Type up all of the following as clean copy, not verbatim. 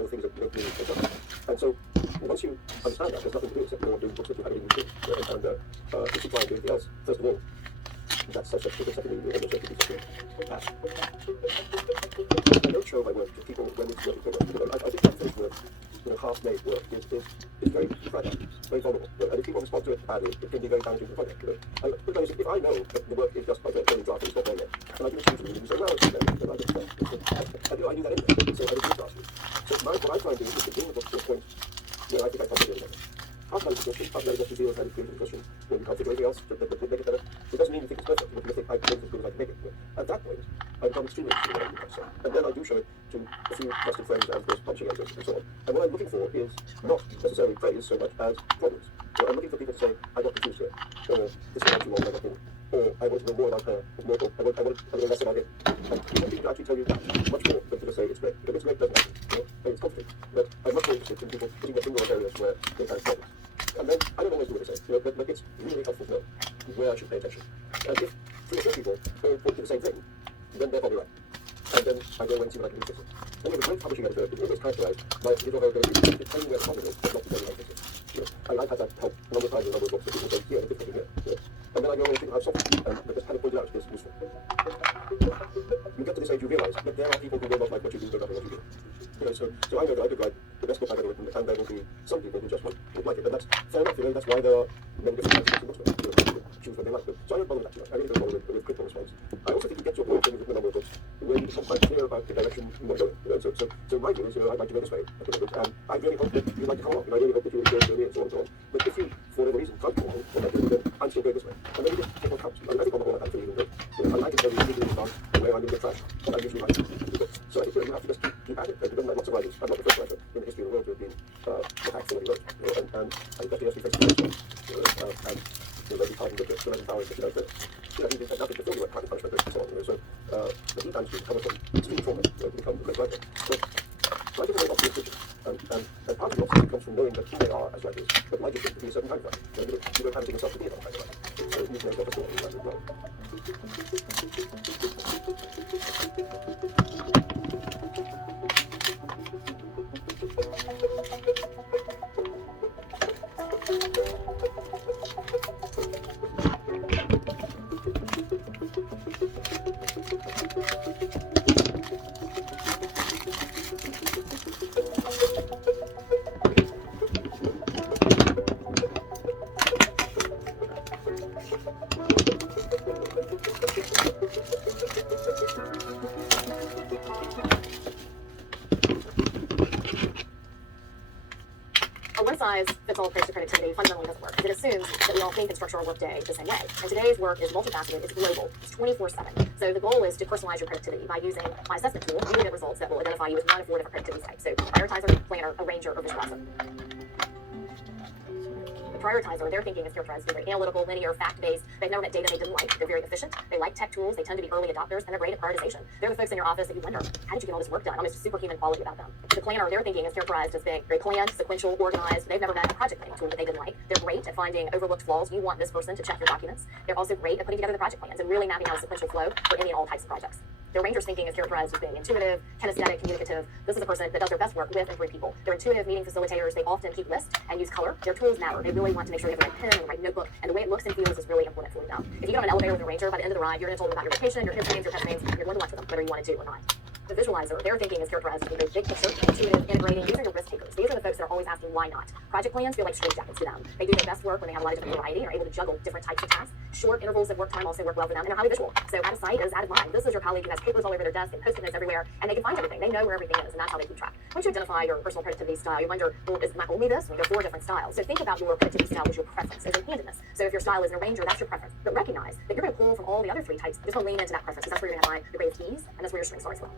all the things that make me adjust. And so once you understand that, there's nothing to do except go and do books that you have in your and if you try and do anything else, first of all, that's such a secondary, you're going to do something bad. I don't show my work to people when it's working for them. I think that finished work, half-made work is very fragile, very vulnerable. And if people respond to it badly, it can be very damaging to the project. Because if I know that the work is just like a early draft and it's not there yet, and I give it to you and you say, well, it's there, then I just I knew that anyway, so I didn't draft it. So what I try and do is to bring the book to a point where I think I can't do anything. I've managed the question, I've managed to feel and create the question, when you can't figure anything else that make it better. It doesn't mean you think it's perfect, but you think I can make it as good as I can make it. At that point, I become extremely interested in what I do. And then I do show it to a few trusted friends and of course publishing editors and so on. And what I'm looking for is not necessarily praise so much as problems. So I'm looking for people to say, I got confused here, or this is not too long, I got bored, or I want to know more about her, I want to know less about it. And people to actually tell you that much more than to just say it's great. If it's great, it doesn't matter. It's complicated. But I'm much more interested in people putting their finger on areas where they have problems. And then, I don't always do what they say, but it's really helpful to know where I should pay attention. And if 3 or 4 people all point to the same thing, then they're probably right. And then I go away and see what I can do to fix it. And with a great publishing editor, it's always characterized by his or her ability to tell you where the problem is, but not to tell you how to fix it. I've had that help a number of times in a number of books that people say, here, the difficulty here. And then I go away and think how to solve it, and just having pointed out is useful. You get to this age, you realize that there are people who will not like what you do, but nothing what you do. So I know that I could write the best book I've ever written, and there will be some people who just won't like it, and that's fair enough. That's why there are many different kinds of books. People choose what they like. So I don't bother with that too much. I really don't bother with critical response. I also think you get to a point when you've written a number of books where you become quite clear about the direction you want to go in. So my view is, I'd like to go this way, and I really hope that you like to come along, and I really hope that you enjoy the journey and so on and so on. But if you, for whatever reason, can't come along, then I'm still going this way. And then you just take what comes. I think on the whole, I'm pretty good. I can tell you legally about where I'm going to get trash, and I usually like it. So I think you have to just keep at it. It doesn't like lots of writers. I'm not the first writer in the history of the world to have been attacked for what he wrote. And I definitely have to face the and maybe pardon the Roman powers, but he did nothing before he went kind of punishment and so on. So but he managed to recover from extreme trauma to become a great writer. So writers are very often decisions. And part of the option comes from knowing that who they are as writers, but like it to be a certain kind of writer. You don't have to yourself to be a kind of writer. So you can make a story as well. A one-size-fits-all approach to productivity fundamentally doesn't work, because it assumes that we all think and structure our workday the same way. And today's work is multifaceted, it's global, it's 24/7. So the goal is to personalize your productivity by using my assessment tool. You will get results that will identify you as one of 4 different productivity types. So prioritizer, planner, arranger, or visualizer. Prioritizer, their thinking is characterized as very analytical, linear, fact-based. They've never met data they didn't like. They're very efficient. They like tech tools. They tend to be early adopters, and they're great at prioritization. They're the folks in your office that you wonder, how did you get all this work done? Almost superhuman quality about them. The planner, their thinking is characterized as being very planned, sequential, organized. They've never met a project planning tool that they didn't like. They're great at finding overlooked flaws. You want this person to check your documents. They're also great at putting together the project plans and really mapping out a sequential flow for any and all types of projects. The arranger's thinking is characterized as being intuitive, kinesthetic, communicative. This is a person that does their best work with and 3 people. They're intuitive meeting facilitators. They often keep lists and use color. Their tools matter. They really want to make sure they have the right pen and the right notebook, and the way it looks and feels is really important for them. If you get on an elevator with an arranger, by the end of the ride, you're going to tell them about your vacation, your kids' names, your pet names. You're going to lunch with them, whether you want to or not. The visualizer, their thinking is characterized as being big picture, intuitive, integrating. These are your risk takers. These are the folks that are always asking why not. Project plans feel like straitjackets to them. They do their best work when they have a lot of different variety and are able to juggle different types of tasks. Short intervals of work time also work well for them, and they're highly visual. So out of sight is out of mind. This is your colleague who has papers all over their desk and post-it notes everywhere, and they can find everything. They know where everything is, and that's how they keep track. Once you identify your personal productivity style, you wonder, well, is not only this? We go 4 different styles. So think about your productivity style as your preference, as in handedness. So if your style is an arranger, that's your preference. But recognize that you're going to pull from all the other 3 types. You're just going to lean into that preference, because that's where you're going to find the greatest ease, and that's where your strengths are as well.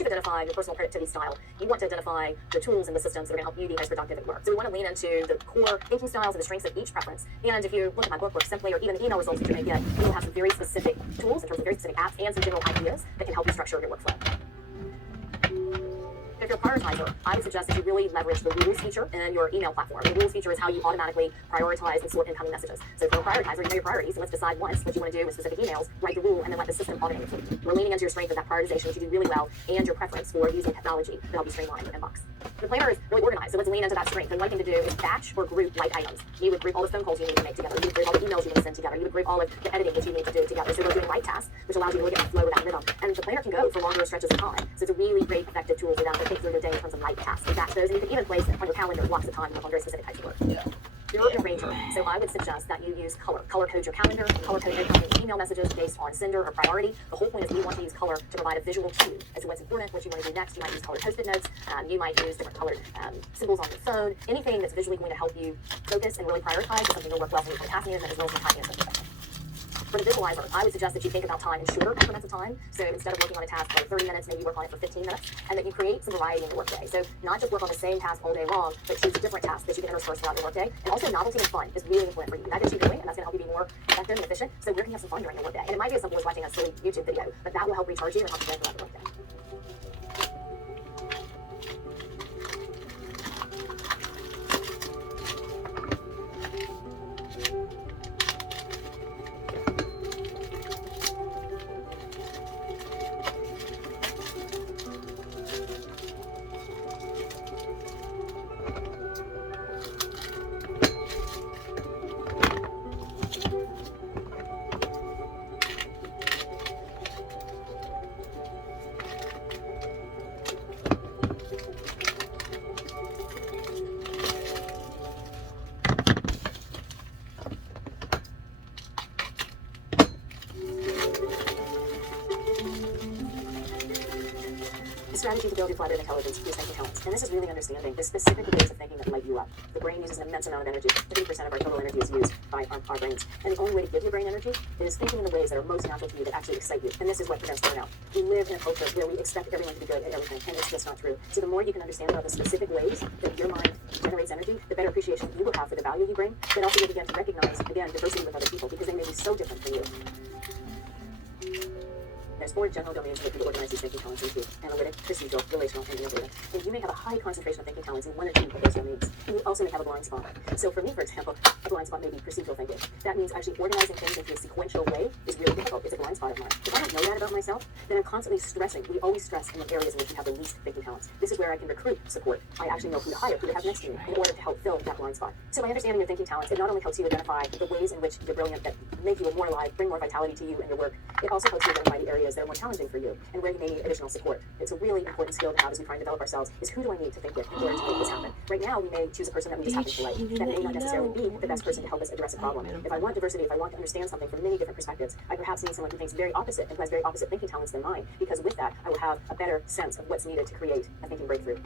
you've identified your personal productivity style, you want to identify the tools and the systems that are going to help you be most productive at work. So we want to lean into the core thinking styles and the strengths of each preference. And if you look at my book, Work Simply, or even the email results that you're going to get, you'll have some very specific tools in terms of very specific apps and some general ideas that can help you structure your workflow. If you're a prioritizer, I would suggest that you really leverage the rules feature in your email platform. The rules feature is how you automatically prioritize and sort incoming messages. So for a prioritizer, you know your priorities, and let's decide once what you want to do with specific emails, write the rule, and then let the system automate it for you. We're leaning into your strength of that prioritization, which you do really well, and your preference for using technology to help you streamline your inbox. The planner is really organized, so let's lean into that strength. And one thing to do is batch or group light items. You would group all the phone calls you need to make together. You would group all the emails you need to send together. You would group all of the editing that you need to do together. So we're doing light tasks, which allows you to really get in the flow of that rhythm. And the planner can go for longer stretches of time. So it's a really great, effective tool for them to think through your day in terms of light tasks and batch those. And you can even place on your calendar blocks of time to work on very specific types of work. Yeah. You're an arranger, so I would suggest that you use color. Color code your calendar, color code incoming email messages based on sender or priority. The whole point is we want to use color to provide a visual cue as to what's important, what you want to do next. You might use colored post-it notes. You might use different colored symbols on your phone. Anything that's visually going to help you focus and really prioritize is something that will work well for you from task management as well as from time management perspective. For the visualizer, I would suggest that you think about time in shorter increments of time. So instead of working on a task for 30 minutes, maybe you work on it for 15 minutes, and that you create some variety in your workday. So not just work on the same task all day long, but choose different tasks that you can intersperse throughout your workday. And also novelty and fun is really important for you. That gets you going, and that's going to help you be more effective and efficient. So where can you have some fun during your workday? And it might be as simple as watching a silly YouTube video, but that will help recharge you and help you get throughout the workday. Strategy to build your collaborative intelligence is thinking talents. And this is really understanding the specific ways of thinking that light you up. The brain uses an immense amount of energy. 50% of our total energy is used by our brains. And the only way to give your brain energy is thinking in the ways that are most natural to you, that actually excite you. And this is what prevents burnout. We live in a culture where we expect everyone to be good at everything, and it's just not true. So the more you can understand about the specific ways that your mind generates energy, the better appreciation you will have for the value you bring, but also you'll begin to recognize, again, diversity with other people, because they may be so different from you. There's 4 general domains in which people organize these thinking talents into: analytic, procedural, relational, and innovative. And you may have a high concentration of thinking talents in 1 or 2 of those domains. And you also may have a blind spot. So for me, for example, a blind spot may be procedural thinking. That means actually organizing things into a sequential way is really difficult. It's a blind spot of mine. If I don't know that about myself, then I'm constantly stressing. We always stress in the areas in which we have the least thinking talents. This is where I can recruit support. I actually know who to hire, who to have next to me, in order to help fill that blind spot. So by understanding your thinking talents, it not only helps you identify the ways in which you're brilliant, that make you more alive, bring more vitality to you and your work, it also helps you identify the areas that are more challenging for you and where you may need additional support. It's a really important skill to have as we try and develop ourselves, is who do I need to think with in order to make this happen. Right now, we may choose a person that we just happen to like. That may not necessarily be the best person to help us address a problem. If I want diversity, if I want to understand something from many different perspectives, I perhaps need someone who thinks very opposite and who has very opposite thinking talents than mine, because with that, I will have a better sense of what's needed to create a thinking breakthrough.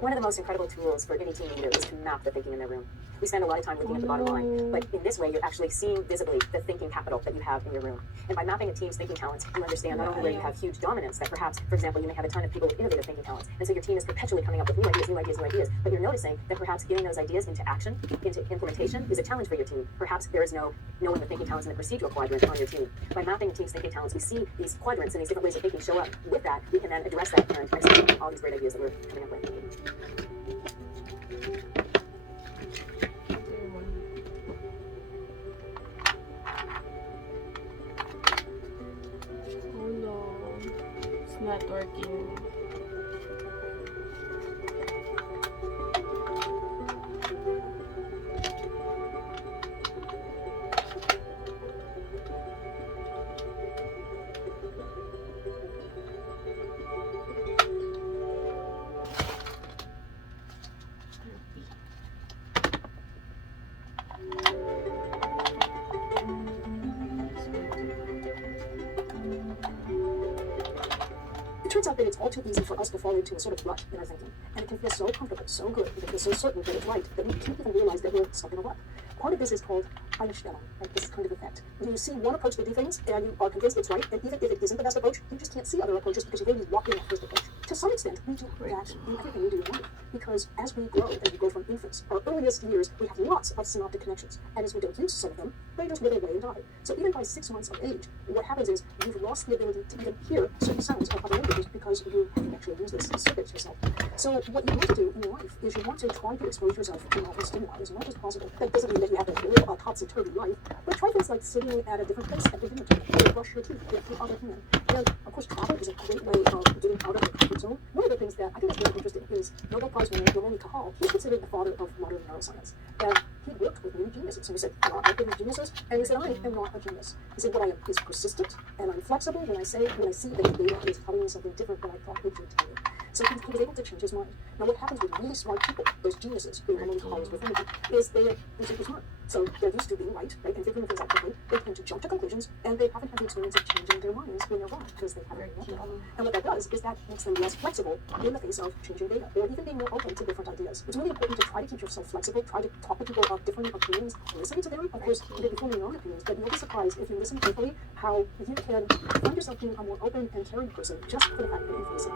One of the most incredible tools for any team leader is to map the thinking in their room. We spend a lot of time looking at the bottom line, but in this way, you're actually seeing visibly the thinking capital that you have in your room. And by mapping a team's thinking talents, you understand not only where you have huge dominance, that perhaps, for example, you may have a ton of people with innovative thinking talents, and so your team is perpetually coming up with new ideas, new ideas, new ideas, but you're noticing that perhaps getting those ideas into action, into implementation, is a challenge for your team. Perhaps there is no knowing the thinking talents in the procedural quadrant on your team. By mapping a team's thinking talents, we see these quadrants and these different ways of thinking show up. With that, we can then address that and execute all these great ideas that we're coming up with. Oh no, it's not working. It turns out that it's all too easy for us to fall into a sort of rut in our thinking. And it can feel so comfortable, so good, and it can feel so certain that it's right, that we can't even realize that we're stuck in a rut. part of this is called Einstellung, right? This kind of effect. You see one approach to do things, and you are convinced it's right, and even if it isn't the best approach, you just can't see other approaches because you've already locked in that first approach. To some extent, we do that in everything we do in life, because as we grow, as we grow from infants, our earliest years, we have lots of synaptic connections, and as we don't use some of them, they just wither away and die. So even by 6 months of age, what happens is you've lost the ability to even hear certain sounds of other languages because you haven't actually used this circuit yourself. So what you want to do in your life is you want to try to expose yourself to novel stimuli as much as possible. That doesn't mean that you have to live a topsy-turvy life, but try things like sitting at a different place at the dinner table, or brush your teeth with the other hand. And of course, travel is a great way of getting out of your comfort zone. One of the things that I think is really interesting is Nobel Prize winner Yvonne Cahal. He's considered the father of modern neuroscience. And he worked with new geniuses. And he said, are I these geniuses? And he said, I am not a genius. He said, what I am is persistent, and I'm flexible when I see that the data is telling me something different than I thought it would tell me. So he was able to change his mind. Now what happens with really smart people, those geniuses who Yvonne Cahal is referring to, is they're super smart. So they're used to being right, and figuring things out quickly. They tend to jump to conclusions, and they haven't had the experience of changing their minds when they're wrong, because they haven't been wrong. And what that does is that makes them less flexible in the face of changing data, or even being more open to different ideas. It's really important to try to keep yourself flexible, try to talk to people of different opinions, listen to them. Of course, you'll be forming your own opinions, but you'll be surprised if you listen carefully how you can find yourself being a more open and caring person just for the fact that you listen.